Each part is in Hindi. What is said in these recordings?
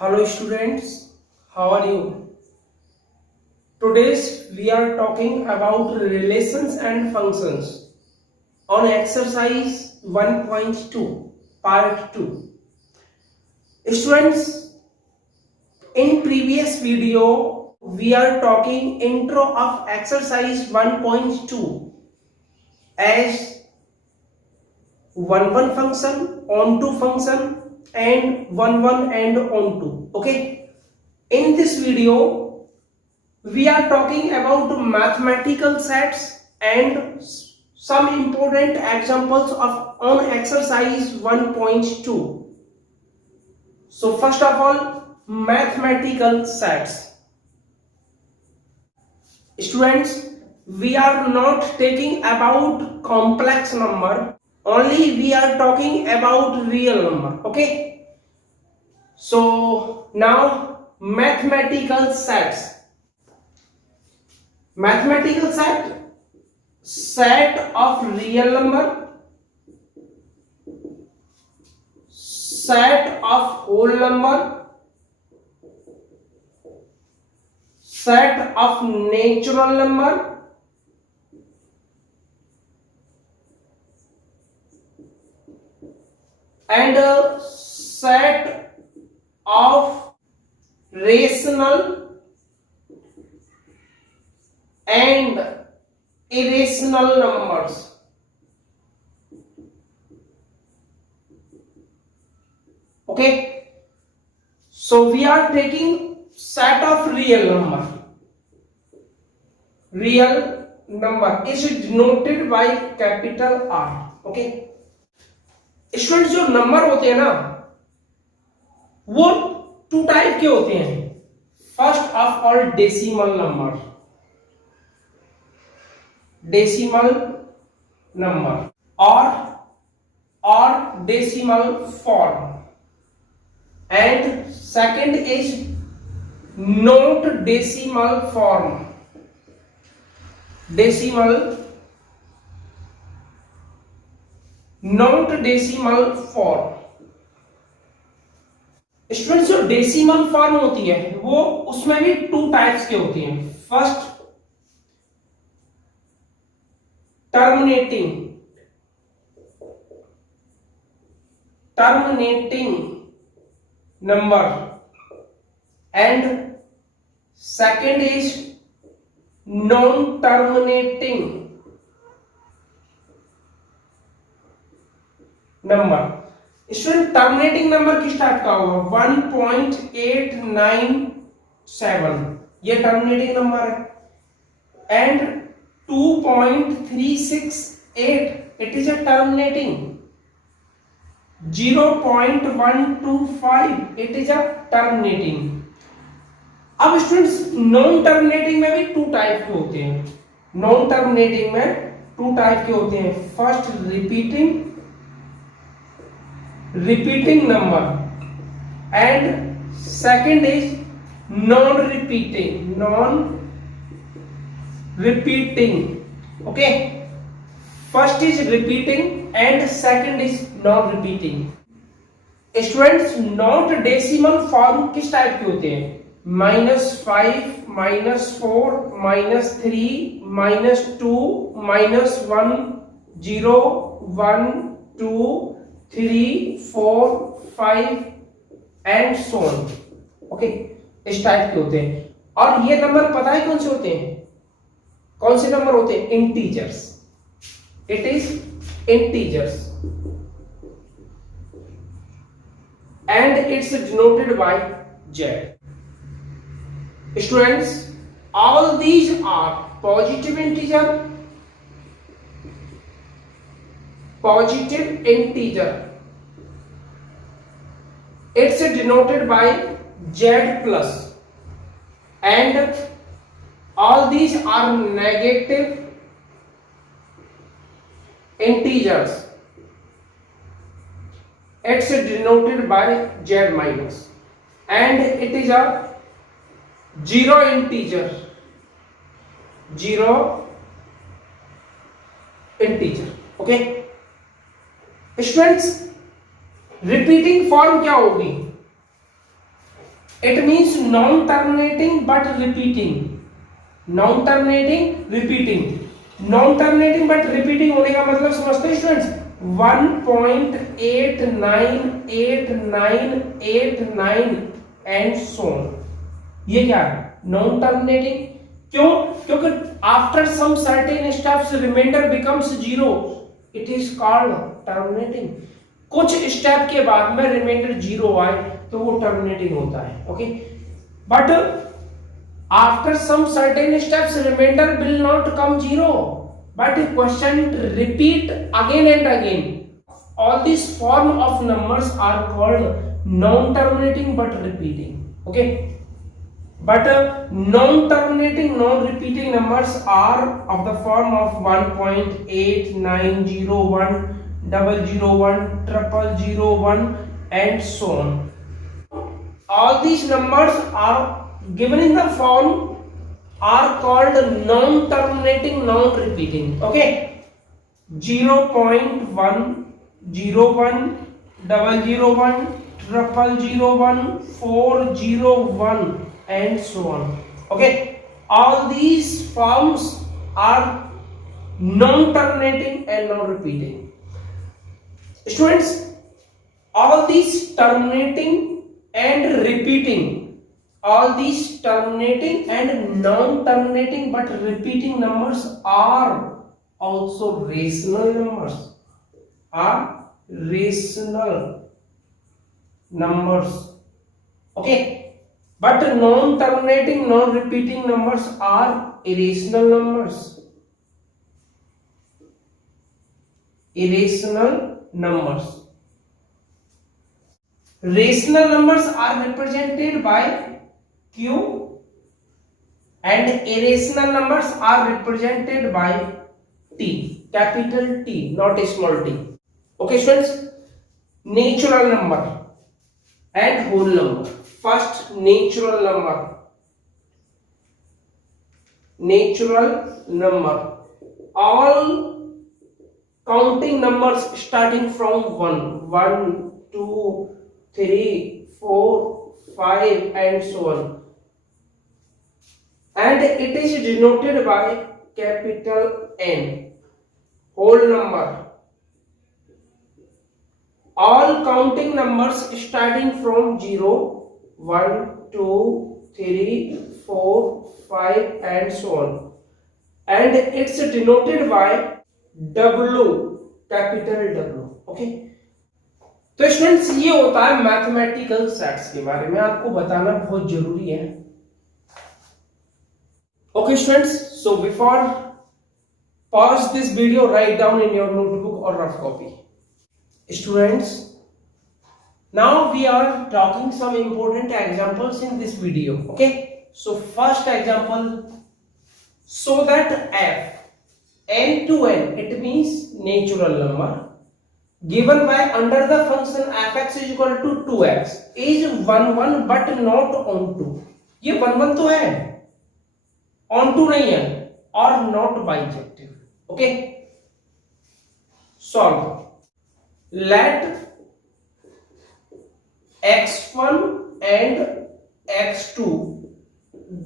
Hello students, how are you? Today's we are talking about relations and functions on exercise 1.2 part 2. Students, in previous video we are talking intro of exercise 1.2 as 1 function, on2 function and 1 and on2. Okay, in this video we are talking about mathematical sets and some important examples of on exercise 1.2. So first of all, mathematical sets. Students, we are not taking about complex number, only we are talking about real number. Okay, so now mathematical sets. Mathematical set of real number, set of whole number, set of natural number, and a set of rational and irrational numbers. Okay, so we are taking set of real number. Real number is denoted by capital R. Okay, students जो नंबर होते हैं ना वो टू टाइप के होते हैं. First of all decimal number, decimal number और decimal form, and second is not decimal form. Decimal, not decimal form. Students जो डेसिमल फॉर्म होती है वो उसमें भी टू टाइप्स के होती हैं. First terminating number and second is non-terminating number. Student terminating number किस टाइप का होगा? 1.897 ये टर्मिनेटिंग नंबर है and 2.368 it is a terminating. 0.125 it is a terminating. अब स्टूडेंट्स नॉन टर्मिनेटिंग में भी टू टाइप के होते हैं. नॉन टर्मिनेटिंग में टू टाइप के होते हैं. First repeating number and second is non repeating. Okay, first is repeating and second is non repeating. Students not decimal form किस टाइप के होते हैं? -5, -4, -3, -2, -1, 0, 1, 2, 3, 4, 5 एंड सो ऑन. ओके, इस टाइप के होते हैं. और ये नंबर पता है कौन से होते हैं? कौन से नंबर होते हैं? Integers. It is integers and it's denoted by Z. Students, all these are positive integer. It's denoted by Z plus, and all these are negative integers. It's denoted by Z minus, and it is a zero integer. Okay, students repeating form क्या होगी? It means non-terminating but repeating. Non-terminating, repeating. Non-terminating but repeating होने का मतलब समझते हैं स्टूडेंट्स? 1.898989 and so on. ये क्या है? Non-terminating. क्यों? क्योंकि after some certain steps remainder becomes zero. It is called terminating. कुछ स्टेप के बाद में रिमाइंडर जीरो आए तो वो टर्मिनेटिंग होता है. Okay, but after some certain steps remainder will not come zero, but question repeat again and again. All these form of numbers are called non-terminating but repeating. Okay, but non-terminating non-repeating numbers are of the form of 1.8901 001 0001 and so on. All these numbers are given in the form are called non-terminating non-repeating. Okay, 0.1 01 001 0001 401 and so on. Okay, all these forms are non-terminating and non-repeating. Students, all these terminating and repeating, all these terminating and non-terminating but repeating numbers are also rational numbers. Are rational numbers. Okay, but non-terminating non-repeating numbers are irrational numbers. Irrational numbers. Rational numbers are represented by Q and irrational numbers are represented by T, capital T, not small t. Okay students, natural number and whole number. First, natural number. Natural number, all counting numbers starting from 1 1 2 3 4 5 and so on, and it is denoted by capital N. Whole number, all counting numbers starting from 0 1 2 3 4 5 and so on, and it's denoted by W, capital W. Okay, तो स्टूडेंट्स ये होता है मैथमेटिकल सेट्स के बारे में आपको बताना बहुत जरूरी है. Okay students, so before pause this video, write down in your notebook or rough copy. Students, now we are talking some important examples in this video. Okay, so first example, so that f n to n, it means natural number, given by under the function fx is equal to 2x is 1 1 but not on 2. ये 1 1 तो है, on 2 नहीं है, और not bijective. Okay, solve. Let x1 and x2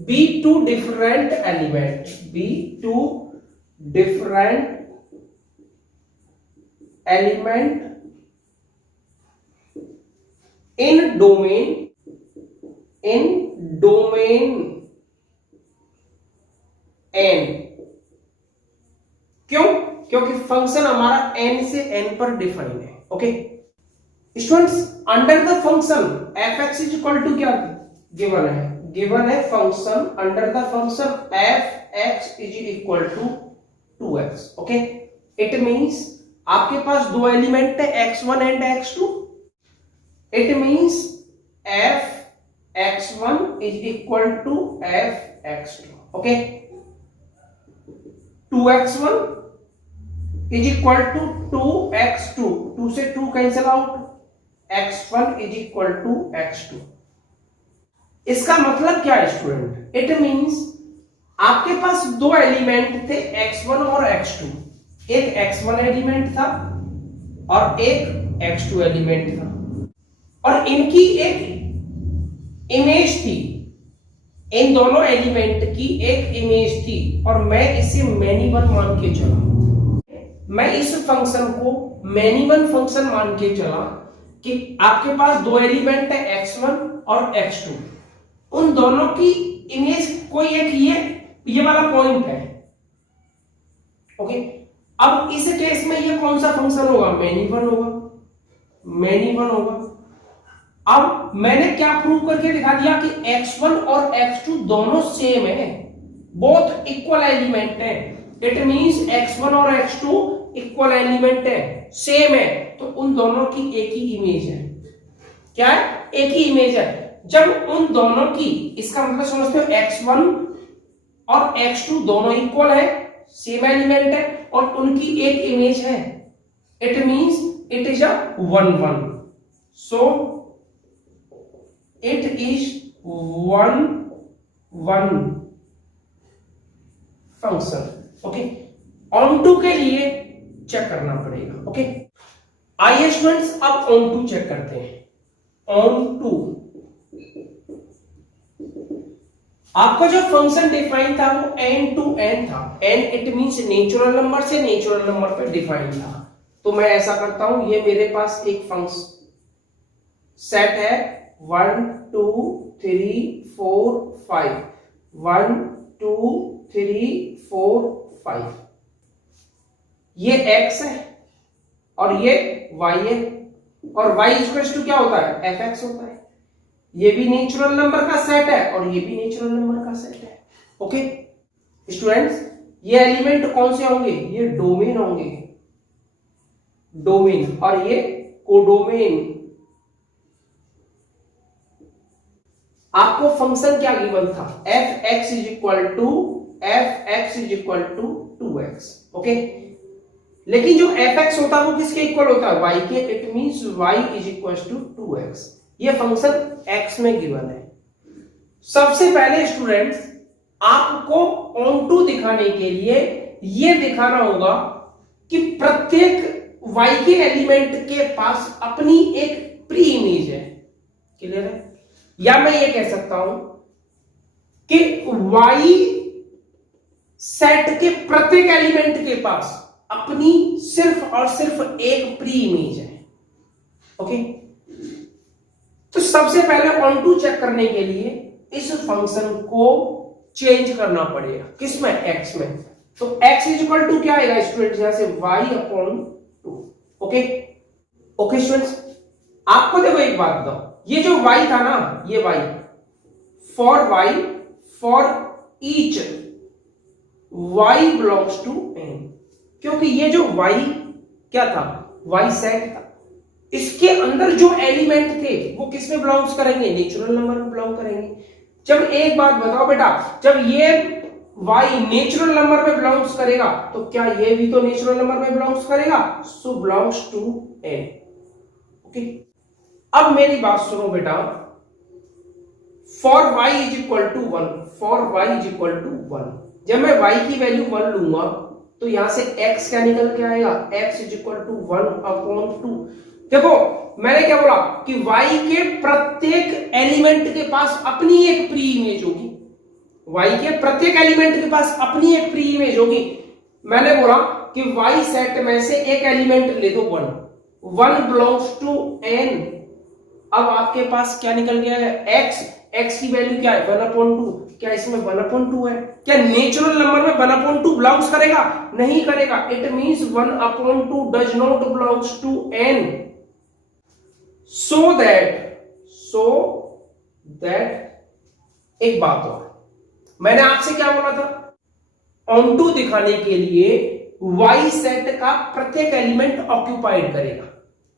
be two different elements. Be two different element in domain n. क्यों? क्योंकि फंक्शन हमारा n से n पर डिफाइन है. Okay students, under the function fx is equal to क्या गिवन है? गिवन है function under the function fx is equal to 2x. Okay, it means आपके पास दो एलिमेंट है x1 and x2. It means fx1 is equal to fx2. Okay, 2x1 is equal to 2x2. 2 से 2 cancel out, x1 is equal to x2. इसका मतलब क्या है स्टूडेंट? इट मींस आपके पास दो एलिमेंट थे x1 और x2. एक x1 एलिमेंट था और एक x2 एलिमेंट था, और इमेज थी, इन दोनों एलिमेंट की एक इमेज थी और मैं इसे मैनी वन मान के चला, मैं इस फंक्शन को मैनी वन फंक्शन मान के चला कि आपके पास दो एलिमेंट है x1 और x2, उन दोनों की इमेज कोई एक ये वाला पॉइंट है। ओके, अब इस केस में ये कौन सा फंक्शन होगा? मैनी वन होगा, मैनी वन होगा। अब मैंने क्या प्रूव करके दिखा दिया कि x1 और x2 दोनों सेम है, बोथ इक्वल एलिमेंट है। इट मींस x1 और x2 इक्वल एलिमेंट है, सेम है, तो उन दोनों की एक ही इमेज है। क्या है? एक ही इमेज है। जब उन दोनों की, इसका मतलब समझते हो, x1 और x2 दोनों इक्वल है, सेम एलिमेंट है और उनकी एक इमेज है, it means it is a one one. So it is one one function. Okay, onto के लिए चेक करना पड़ेगा। ओके, आइए स्टूडेंट्स अब ऑन टू चेक करते हैं। ऑन टू आपका जो फंक्शन डिफाइन था वो n टू n था। n it means natural number से नेचुरल नंबर पे डिफाइन था। तो मैं ऐसा करता हूं, ये मेरे पास एक फंक्शन सेट है 1 2 3 4 5, 1 2 3 4 5, ये x है और ये y है, और y इक्वल्स टू क्या होता है? fx होता है। ये भी नेचुरल नंबर का सेट है और ये भी नेचुरल नंबर का सेट है। ओके स्टूडेंट्स, ये एलिमेंट कौन से होंगे? ये डोमेन होंगे, डोमेन, और ये कोडोमेन। आपको फंक्शन क्या गिवन था? fx is equal to 2x। Okay, लेकिन जो fx होता है वो किसके इक्वल होता है? y के। It means y is equal to 2x। ये फंक्शन x में गिवन है। सबसे पहले स्टूडेंट्स आपको ऑन टू दिखाने के लिए ये दिखाना होगा कि प्रत्येक y के एलिमेंट के पास अपनी एक प्री इमेज है। क्लियर है? या मैं ये कह सकता हूं कि y सेट के प्रत्येक एलिमेंट के पास अपनी सिर्फ और सिर्फ एक प्री इमेज है। ओके, तो सबसे पहले ऑन टू चेक करने के लिए इस फंक्शन को चेंज करना पड़ेगा। किसमें? x में। तो x इज इक्वल टू क्या आएगा स्टूडेंट्स? यहां से y upon 2। Okay okay students, आपको देखो एक बात बताओ, ये जो y था ना, ये y for each y belongs to n, क्योंकि ये जो y क्या था? y सेट था। इसके अंदर जो एलिमेंट थे वो किस में बिलोंग्स करेंगे? नेचुरल नंबर में बिलोंग करेंगे। जब एक बात बताओ बेटा, जब ये y नेचुरल नंबर में बिलोंग्स करेगा तो क्या ये भी तो नेचुरल नंबर में बिलोंग्स करेगा? So belongs to n। Okay, अब मेरी बात सुनो बेटा, for y is equal to 1, for y is equal to 1, जब मैं y की वैल्यू 1 लूंगा तो यहां से x क्या निकल के आएगा? x is equal to 1 upon 2। देखो मैंने क्या बोला कि y के प्रत्येक एलिमेंट के पास अपनी एक प्री इमेज होगी। y के प्रत्येक एलिमेंट के पास अपनी एक प्री इमेज होगी। मैंने बोला कि y सेट में से एक एलिमेंट ले दो 1 बिलोंग्स टू n। अब आपके पास क्या निकल गया है? x की वैल्यू क्या है? 1/2। क्या इसमें 1/2 है? क्या नेचुरल नंबर में 1/2 बिलोंग्स करेगा? नहीं करेगा। It means 1/2 does not belongs to n। so that एक बात और, मैंने आपसे क्या बोला था? ऑन टू दिखाने के लिए y सेट का प्रत्येक एलिमेंट ऑक्यूपाइड करेगा।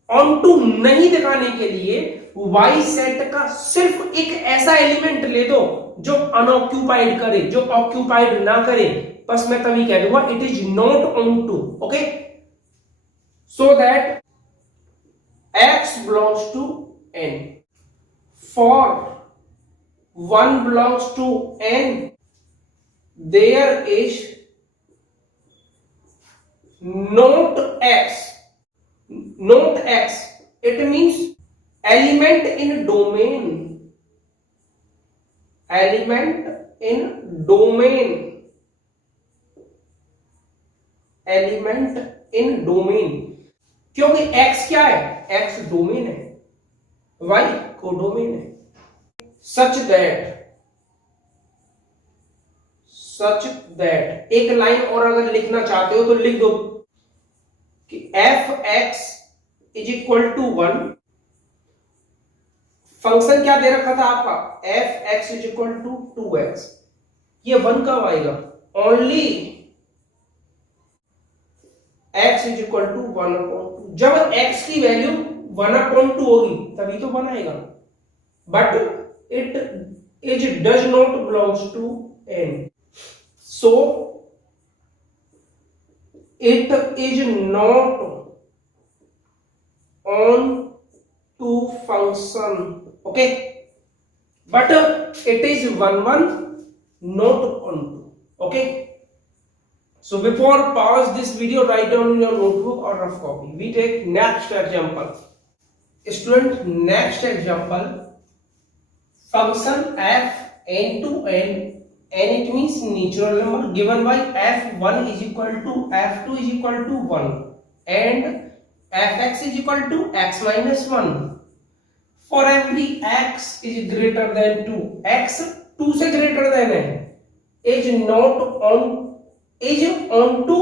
ऑन टू नहीं दिखाने के लिए y सेट का सिर्फ एक ऐसा एलिमेंट ले दो जो अनऑक्यूपाइड करे, जो ऑक्यूपाइड ना करे, बस मैं तभी कह दूंगा it is not onto. Okay, so that x belongs to n, for 1 belongs to n, there is not x, not x, it means element in domain, element in domain, element in domain, क्योंकि x क्या है, x डोमेन है, y कोडोमेन है। सच दैट एक लाइन और अगर लिखना चाहते हो तो लिख दो कि f(x) is equal to 1। Function क्या दे रखा था आपका, f(x) is equal to 2x। ये 1 कब आएगा, only x is equal to 1/2। जब x की वैल्यू 1/2 होगी तभी तो 1 आएगा, but it is does not belongs to n, so it is not on to function, okay, but it is 1 not on to, okay. So before pause this video, write down in your notebook or rough copy. We take next example. Student, next example, function f n to n, and it means natural number given by f1 is equal to f2 is equal to 1 and fx is equal to x minus 1 for every x is greater than 2, x 2 से greater than है, is not on, is on to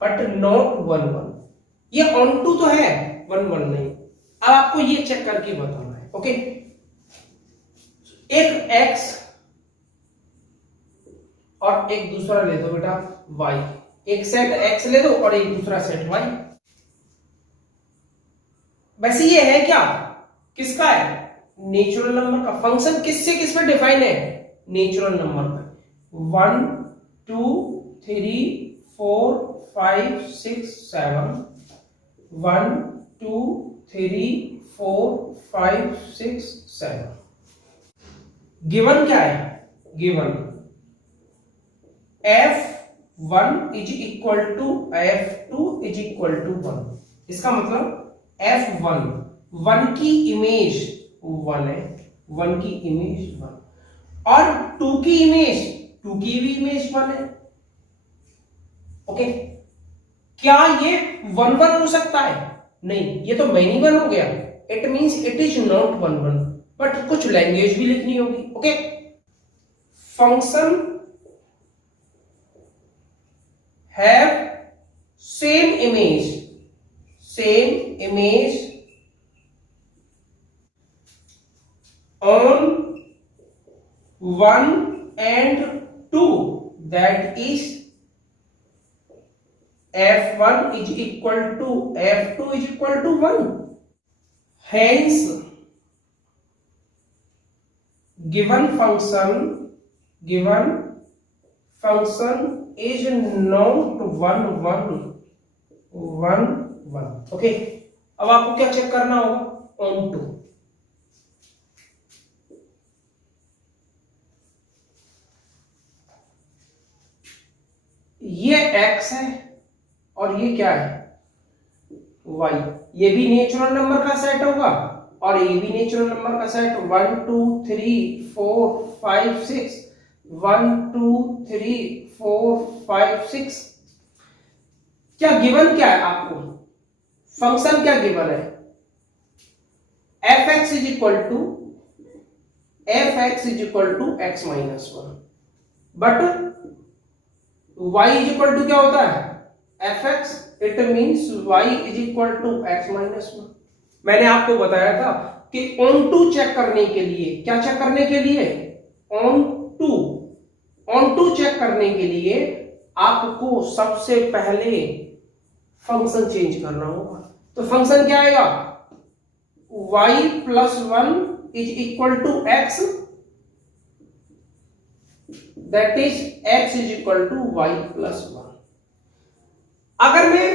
but not 1 1, ये on to तो है 1 1 नहीं। अब आपको ये चेक करके बताना है, ओके। एक x और एक दूसरा ले दो बेटा y, एक सेट x ले दो और एक दूसरा सेट y। वैसे ये है क्या, किसका है, नेचुरल नंबर का। फंक्शन किससे किस पे डिफाइन है, नेचुरल नंबर पे। 1 2 3 4 5 6 7, 1 2 3 4 5 6 7। गिवन क्या है, given f1 is equal to f2 is equal to 1। इसका मतलब f1 1 की इमेज 1 है, 1 की इमेज 1 और 2 की इमेज 2 की भी इमेज 1 है, ओके। क्या ये 1 1 हो सकता है, नहीं, ये तो मैनी 1 हो गया, it means it is not 1 1, but कुछ लैंग्वेज भी लिखनी होगी, okay. Function have same image on 1 and 2, that is f1 is equal to f2 is equal to 1, hence given function is not 1 1 1 1, okay. अब आपको क्या चेक करना होगा, ऑन टू। ये x है और ये क्या है, y। ये भी नेचुरल नंबर का सेट होगा और ये भी नेचुरल नंबर का सेट, 1 2 3 4 5 6, 1 2 3 4 5 6। क्या गिवन क्या है आपको, फंक्शन क्या गिवन है, f(x) is equal to x minus 1, but y is equal to क्या होता है, f(x), it means y is equal to x minus 1। मैंने आपको बताया था कि ऑन टू चेक करने के लिए, क्या चेक करने के लिए, ऑन टू चेक करने के लिए आपको सबसे पहले फंक्शन चेंज करना होगा। तो फंक्शन क्या आएगा, y plus 1 is equal to x, that is x is equal to y plus 1। अगर मैं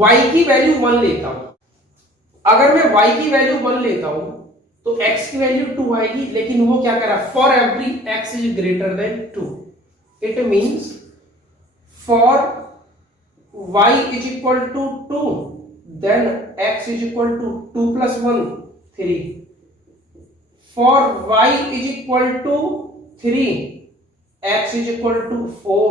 y की वैल्यू 1 लेता हूं, अगर मैं y की वैल्यू 1 लेता हूं तो x की वैल्यू 2 आएगी, लेकिन वो क्या कर रहा है, for every x is greater than 2, it means for y is equal to 2 then x is equal to 2 plus 1 3, for y is equal to 3, x is equal to 4,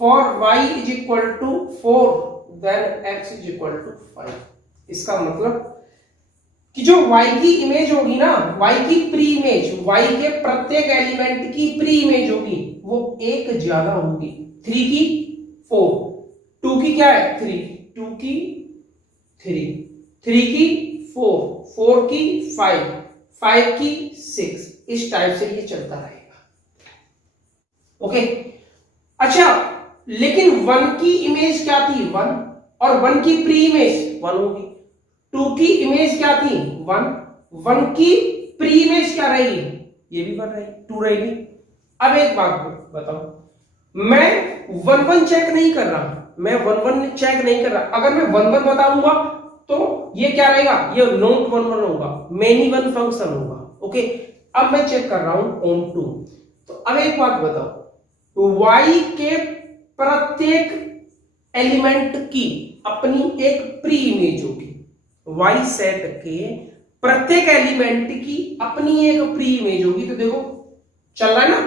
for y is equal to 4, then x is equal to 5। इसका मतलब कि जो y की इमेज होगी ना, y की प्री इमेज, y के प्रत्येक एलिमेंट की प्री इमेज होगी वो एक ज्यादा होगी। 3 की 4, 2 की क्या है 3, 2 की 3, 3 की 4, 4 की 5, 5 की 6, इस टाइप से ये चलता रहेगा। ओके अच्छा, लेकिन 1 की इमेज क्या थी 1, और 1 की प्री इमेज 1 होगी। 2 की इमेज क्या थी 1, 1 की प्री इमेज क्या रहेगी, ये भी 1 रहेगी, 2 रहेगी। अब एक बात बताओ, मैं 1 1 चेक नहीं कर रहा, मैं 1 1 चेक नहीं कर रहा। अगर मैं 1 1 बताऊंगा तो ये क्या रहेगा, ये नॉट 1 1 होगा, मेनी वन फंक्शन होगा। ओके, अब मैं चेक कर रहा हूं ऑन 2। तो अब एक बात बताओ, y के प्रत्येक एलिमेंट की अपनी एक प्री इमेज होगी, y सेट के प्रत्येक एलिमेंट की अपनी एक प्री इमेज होगी। तो देखो चल रहा है ना,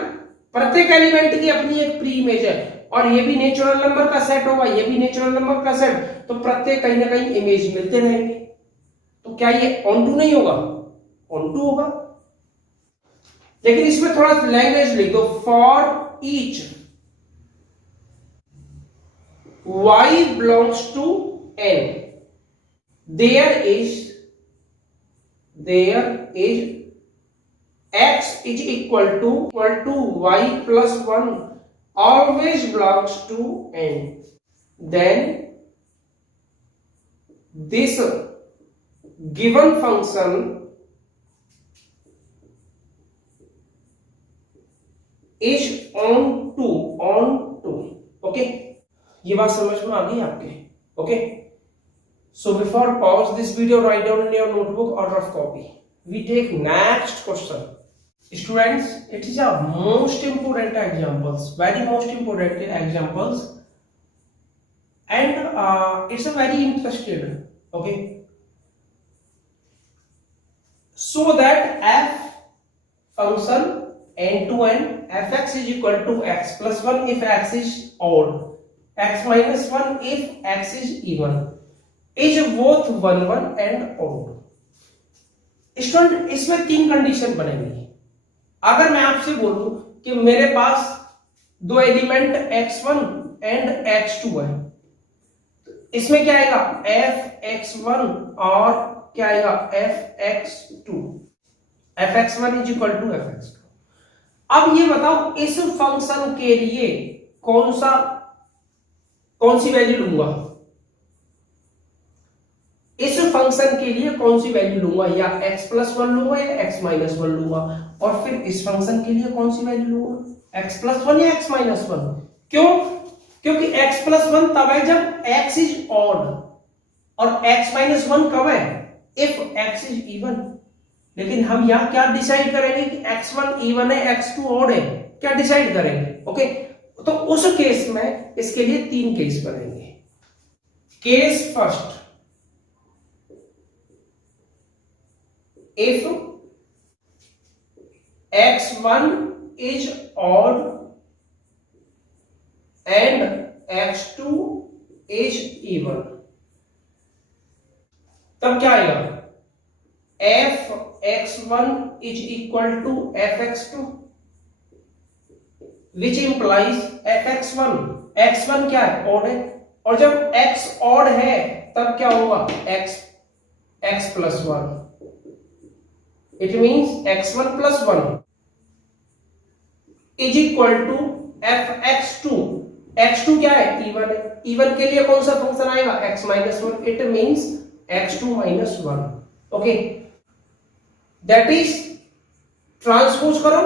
प्रत्येक एलिमेंट की अपनी एक प्री इमेज है, और ये भी नेचुरल नंबर का सेट होगा, ये भी नेचुरल नंबर का सेट, तो प्रत्येक कहीं ना कहीं इमेज मिलते रहेंगे। तो क्या ये ऑन टू नहीं होगा, ऑन टू होगा। लेकिन इसमें थोड़ा लैंग्वेज लिख दो, for each y belongs to n, there is x is equal to y plus 1 always belongs to n, then this given function is on to। Okay, ये बात समझ में आ गई आपके। Okay, so before pause this video, write down in your notebook or rough copy, we take next question। Students, it is a most important examples, very most important examples, and it's a very interested। okay, so that f function n to n fx is equal to x plus 1 if x is odd, x minus 1 if x is even, is both 1 1 and odd। Student, इसमें 3 कंडीशन बनेंगी। अगर मैं आपसे बोलूं कि मेरे पास दो एलिमेंट x1 एंड x2 है, तो इसमें क्या आएगा fx1 और क्या आएगा fx2, fx1 is equal to fx2। अब ये बताओ इस फंक्शन के लिए कौन सी वैल्यू लूंगा, इस फंक्शन के लिए कौन सी वैल्यू लूंगा, या x प्लस 1 लूंगा या x माइनस 1 लूंगा, और फिर इस फंक्शन के लिए कौन सी वैल्यू लूंगा, x प्लस 1 या x माइनस 1। क्यों? क्योंकि x प्लस 1 तब है जब x इज ऑड, और x माइनस 1 कब है, इफ x इज इवन। लेकिन हम यहां क्या डिसाइड करेंगे कि x1 इवन है x2 ऑड है, क्या डिसाइड करेंगे। ओके, तो उस केस में इसके लिए 3 केस बनेंगे। Case first, if x1 is odd and x2 is even, तब क्या आएगा, fx1 is equal to fx2 which implies fx1, x1 क्या है odd है, और जब x odd है तब क्या होगा x plus 1, it means x1 plus 1 is equal to fx2, x2 क्या है इवन है, इवन के लिए कौन सा फंक्शन आएगा x minus 1, it means x2 minus 1। Okay, that is transpose करो,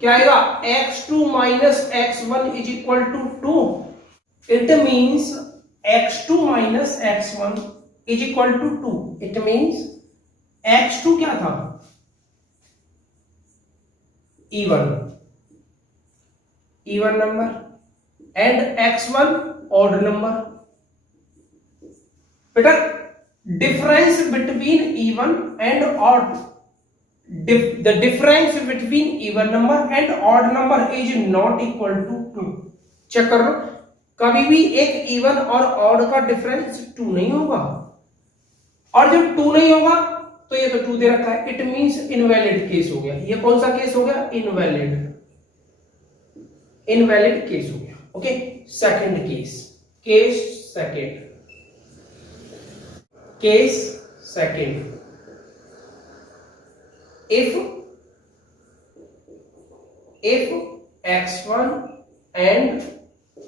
क्या आएगा x2 minus x1 is equal to 2, it means x2 minus x1 is equal to 2, it means x2 क्या था even number and x1 odd number। बेटा difference between even and odd the difference between even number and odd number is not equal to 2. Check कर लो, कभी भी एक इवन और ऑड का डिफरेंस 2 नहीं होगा, और जब 2 नहीं होगा तो ये तो 2 दे रखा है, इट मींस इनवैलिड केस हो गया। ये कौन सा केस हो गया? इनवैलिड केस हो गया। Okay, second case second if x1 and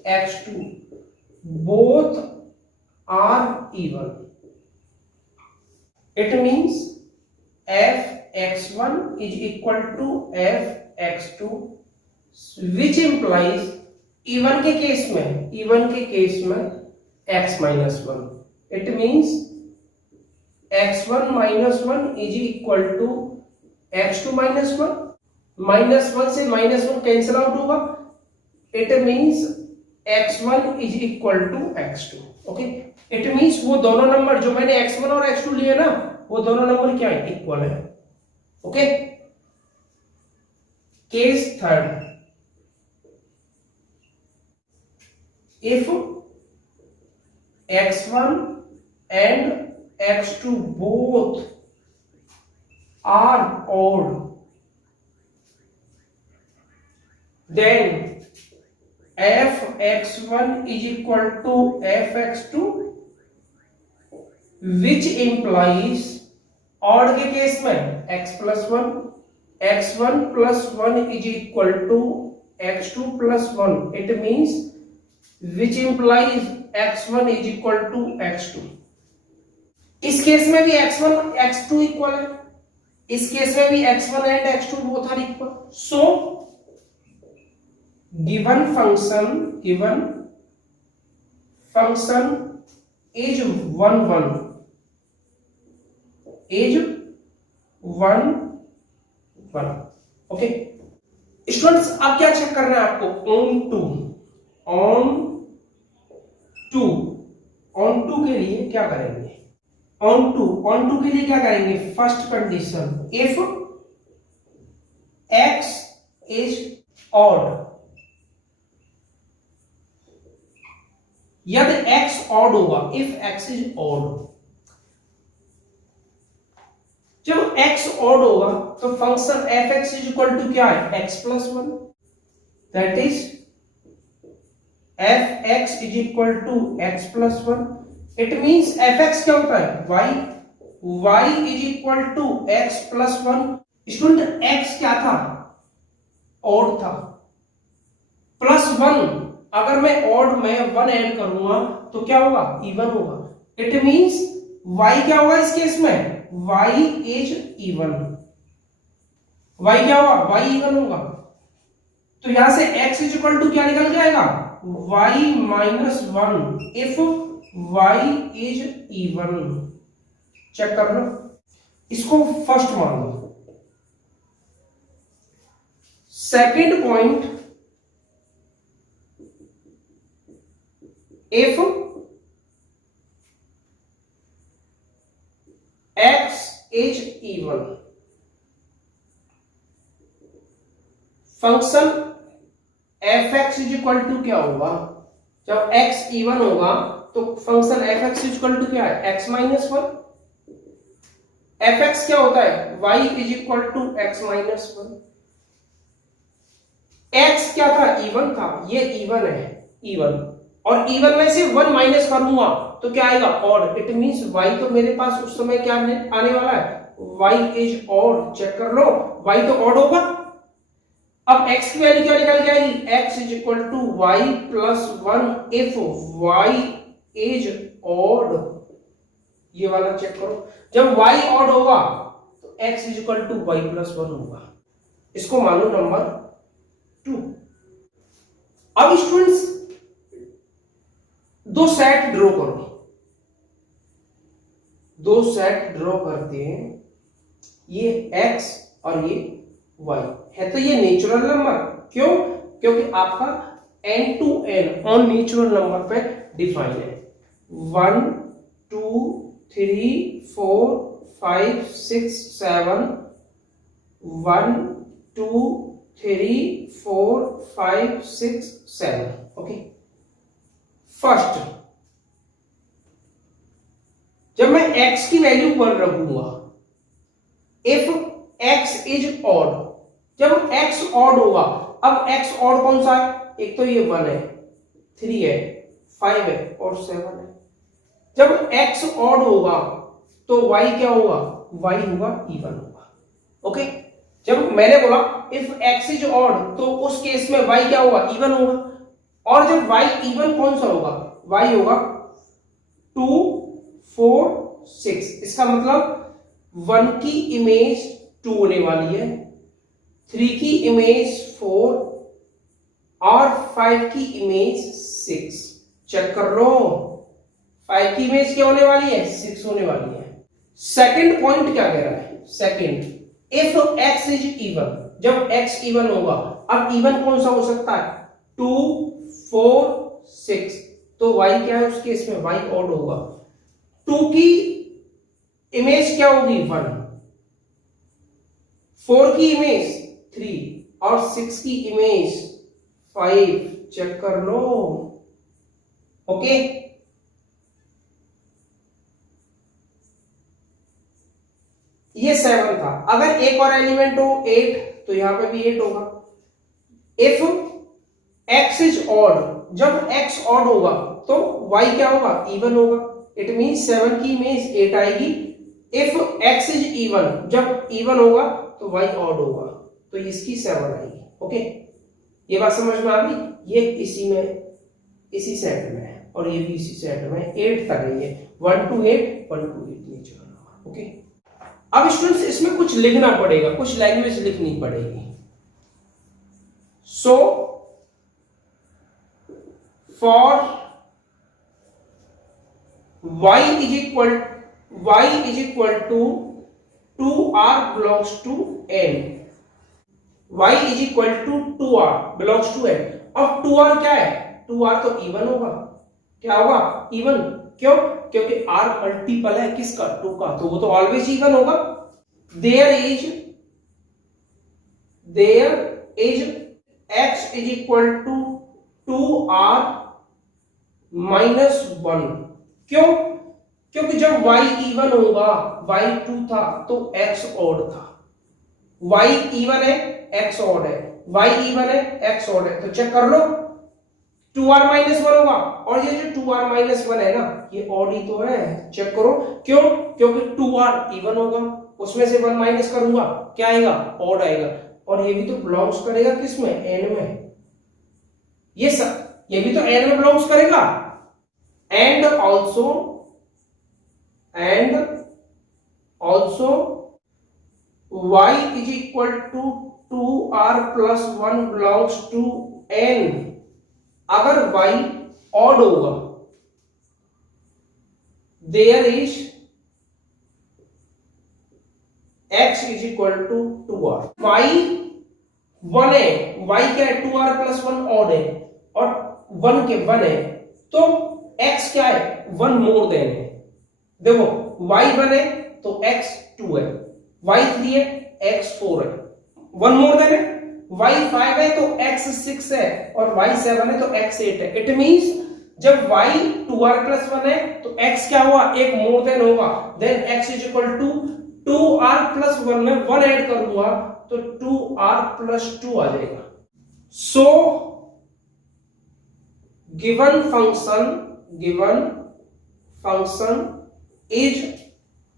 x2 both are even, it means fx1 is equal to fx2, which implies even के केस में x minus 1, it means x1 minus 1 is equal to x2 minus 1, minus 1 से माइनस 1 कैंसिल आउट होगा, it means x1 is equal to x2। Okay, it means वो दोनों नंबर जो मैंने x1 और x2 लिए ना, वो दोनों नंबर क्या है? इक्वल है। Okay, case third, if x1 and x2 both are odd, then fx1 is equal to fx2, which implies odd के केस में x plus 1, x1 plus 1 is equal to x2 plus 1, it means which implies x1 is equal to x2। इस केस में भी x1 x2 इक्वल है, इस केस में भी x1 and x2 both are equal. So given function is 1 1। Okay students, अब क्या चेक करना है आपको? ऑन टू के लिए क्या करेंगे? ऑन टू के लिए क्या करेंगे? First condition, if x is odd, यदि x ऑड होगा, इफ x इज ऑड, जब x ऑड होगा तो function fx is equal to क्या है? x plus 1, that is fx is equal to x plus 1। It means fx क्या होता है? y is equal to x plus 1। Student, x क्या था? ऑड था, प्लस 1, अगर मैं ऑड में 1 ऐड करूंगा तो क्या होगा? इवन होगा। इट मींस y क्या होगा इस केस में? y is even. y क्या होगा? y इवन होगा। तो यहां से x इज इक्वल टू क्या निकल जाएगा? y minus 1 if y is even. Check कर लो, इसको फर्स्ट मान लो। Second point, if x is even, function fx is equal to क्या होगा? जब x इवन होगा तो function fx is equal to क्या है? x minus 1। fx क्या होता है? y is equal to x minus 1। x क्या था? इवन था, ये इवन है, इवन, और इवन में से 1 माइनस करूंगा तो क्या आएगा? ऑड। इट मींस y तो मेरे पास उस समय क्या आने वाला है? y is odd. चेक कर लो, y तो ऑड होगा। अब x की वैल्यू क्या निकल जाएगी? x is equal to y plus 1 if y is odd. ये वाला चेक करो, जब y ऑड होगा तो x is equal to y plus 1 होगा। इसको मानो नंबर 2। अब स्टूडेंट्स, दो सेट ड्रॉ करो, दो सेट ड्रॉ करते हैं, ये x और ये y है, तो ये नेचुरल नंबर। क्यों? क्योंकि आपका n to n on natural number पे डिफाइन है। 1 2 3 4 5 6 7 1 2 3 4 5 6 7। ओके, फर्स्ट जब मैं x की वैल्यू 1 रखूंगा, इफ x इज ऑड, जब x ऑड होगा, अब x ऑड कौन सा है? एक तो ये 1 है, 3 है, 5 है और 7 है। जब x ऑड होगा तो y क्या होगा? y होगा इवन होगा। ओके, जब मैंने बोला इफ x इज ऑड तो उस केस में y क्या होगा? इवन होगा। और जब y इवन कौन सा होगा? y होगा 2 4 6। इसका मतलब 1 की इमेज 2 होने वाली है, 3 की इमेज 4 और 5 की इमेज 6। चेक कर लो, 5 की इमेज क्या होने वाली है? 6 होने वाली है। सेकंड पॉइंट क्या कह रहा है? Second, if x is even, जब x इवन होगा, अब इवन कौन सा हो सकता है? 2 4 6, तो y क्या है उस केस में? y ऑड होगा। 2 की इमेज क्या होगी? 1, 4 की इमेज 3 और 6 की इमेज 5। चेक कर लो। ओके, ये 7 था। अगर एक और एलिमेंट हो 8 तो यहां पे भी 8 होगा। इफ x इज ऑड, जब x ऑड होगा तो y क्या होगा? इवन होगा। इट मींस 7 की इमेज 8 आएगी। इफ x इज इवन, जब इवन होगा तो y ऑड होगा, तो इसकी 7 आएगी। ओके, ये बात समझ में आ गई? ये इसी में, इसी सेट में है और ये भी इसी सेट में 8 तक है। ये 1 to 8 1 to 8 नीचे बना। ओके, अब स्टूडेंट्स इसमें कुछ लिखना पड़ेगा, कुछ लैंग्वेज लिखनी पड़ेगी। So for y is equal to 2r belongs to n, y is equal to 2r belongs to n। अब 2r क्या है? 2r तो इवन होगा। क्या होगा? इवन। क्यों? क्योंकि r मल्टीपल है किसका? 2 का, तो वो तो ऑलवेज इवन होगा। There is x is equal to 2r minus 1। क्यों? क्योंकि जब y इवन होगा, y 2 था तो x ऑड था। y इवन है, x ऑड है, y इवन है, x ऑड है, तो चेक कर लो 2r माइनस 1 होगा। और ये जो 2r माइनस 1 है ना, ये ऑड ही तो है। चेक करो, क्यों? क्योंकि 2r इवन होगा, उसमें से 1 माइनस करूंगा, क्या आएगा? ऑड आएगा। और ये भी तो बिलोंग्स करेगा किसमें? n में। ये भी तो n में बिलोंग्स करेगा। And also y is equal to 2r plus 1 belongs to n। अगर y ऑड होगा, there is x is equal to 2r। y 1 है, y क्या है? 2r प्लस 1 ऑड है और 1 के 1 है, तो x क्या है? 1 मोर देन है। देखो y 1 है तो x 2 है, y 3 है, x 4 है, 1 मोर देन है। y 5 है तो x 6 है और y 7 है तो x 8 है। इट मींस जब y 2r प्लस 1 है तो x क्या हुआ? एक मोर देन होगा। Then x is equal to 2r plus 1 में 1 ऐड करूंगा तो 2r प्लस 2 आ जाएगा। So given function is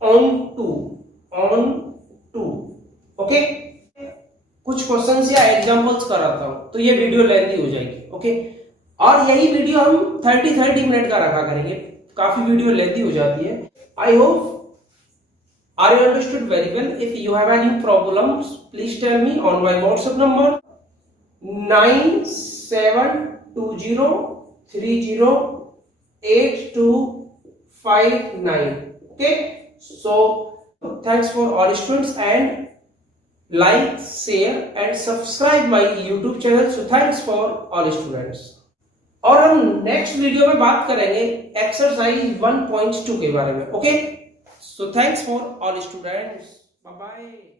onto. Okay, कुछ क्वेश्चंस या एग्जांपल्स कराता हूं तो ये वीडियो लेंथी हो जाएगी। ओके, और यही वीडियो हम 30 मिनट का रखा करेंगे, काफी वीडियो लेंथी हो जाती है। I hope are you understood very well. If you have any problems please tell me on my WhatsApp number 9720308259। okay, so thanks for all students and like, share and subscribe my YouTube channel. So thanks for all students. और हम नेक्स्ट वीडियो में बात करेंगे एक्सरसाइज 1.2 के बारे में। Okay, so thanks for all students, bye bye.